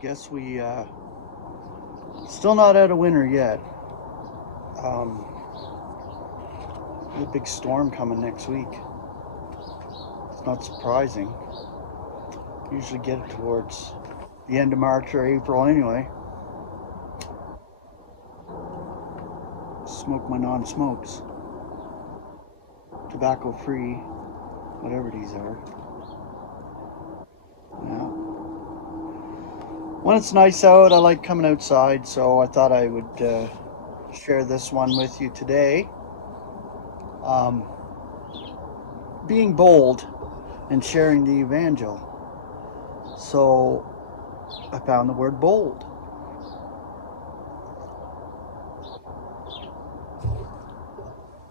guess we still not out of winter yet. A big storm coming next week. It's not surprising. Usually get it towards the end of March or April anyway. Smoke my non-smokes. Tobacco free, whatever these are. Yeah. When it's nice out, I like coming outside, so I thought I would share this one with you today. Being bold and sharing the Evangel. So I found the word bold.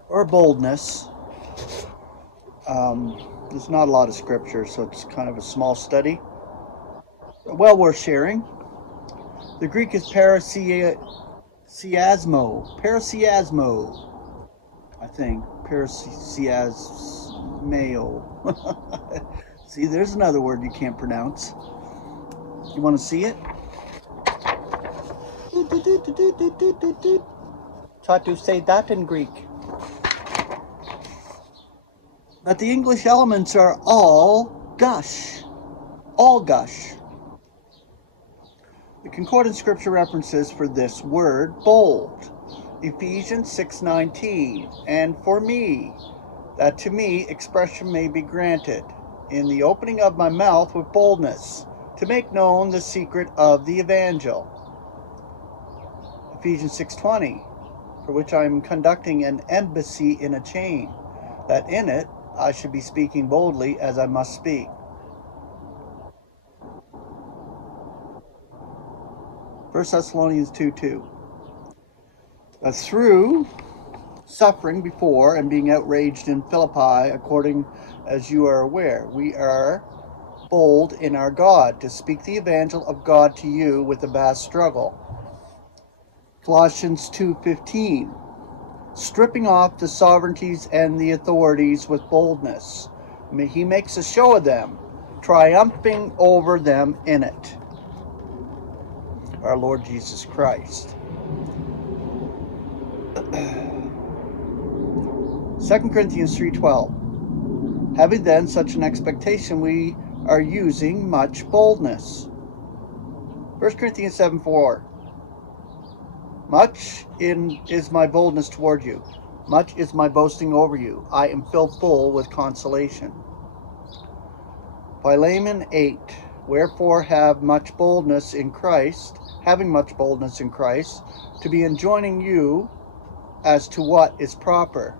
Or boldness. There's not a lot of scripture, so it's kind of a small study. Well worth sharing. The Greek is parasiasmo, I think. Parasiasmeo. See, there's another word you can't pronounce. You want to see it? Try to say that in Greek. But the English elements are all gush. All gush. The concordant scripture references for this word, bold. Ephesians 6:19. And for me, that to me expression may be granted, in the opening of my mouth with boldness, to make known the secret of the Evangel. Ephesians 6:20. For which I am conducting an embassy in a chain, that in it I should be speaking boldly as I must speak. 1 Thessalonians 2:2. But through suffering before and being outraged in Philippi, according as you are aware, we are bold in our God to speak the evangel of God to you with a vast struggle. Colossians 2:15. Stripping off the sovereignties and the authorities with boldness. He makes a show of them, triumphing over them in it. Our Lord Jesus Christ. 2 Corinthians 3:12. Having then such an expectation, we are using much boldness. 1 Corinthians 7:4. Much is my boldness toward you. Much is my boasting over you. I am filled full with consolation. Philemon 8. Wherefore having much boldness in Christ, to be enjoining you as to what is proper.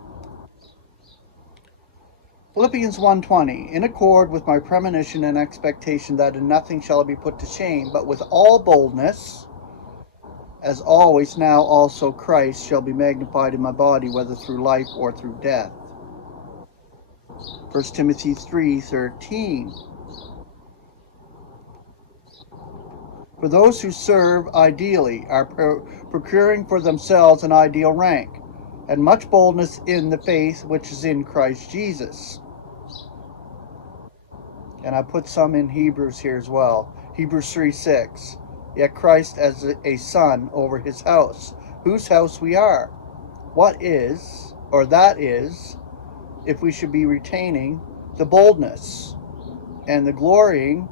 Philippians 1:20. In accord with my premonition and expectation that in nothing shall I be put to shame, but with all boldness, as always now also Christ shall be magnified in my body, whether through life or through death. 1 Timothy 3:13. For those who serve ideally are procuring for themselves an ideal rank, and much boldness in the faith which is in Christ Jesus. And I put some in Hebrews here as well. Hebrews 3:6. Yet Christ as a son over his house, whose house we are. What is, or that is, if we should be retaining the boldness and the glorying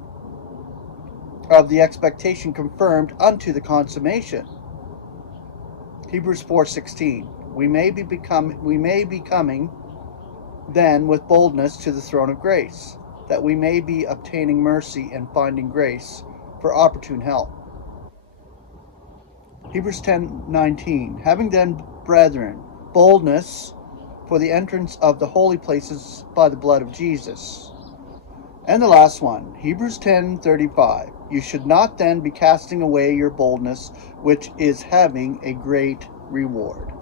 of the expectation confirmed unto the consummation. Hebrews 4:16. We may be coming then with boldness to the throne of grace, that we may be obtaining mercy and finding grace for opportune help. Hebrews 10:19. Having then, brethren, boldness for the entrance of the holy places by the blood of Jesus. And the last one, Hebrews 10:35. You should not then be casting away your boldness, which is having a great reward.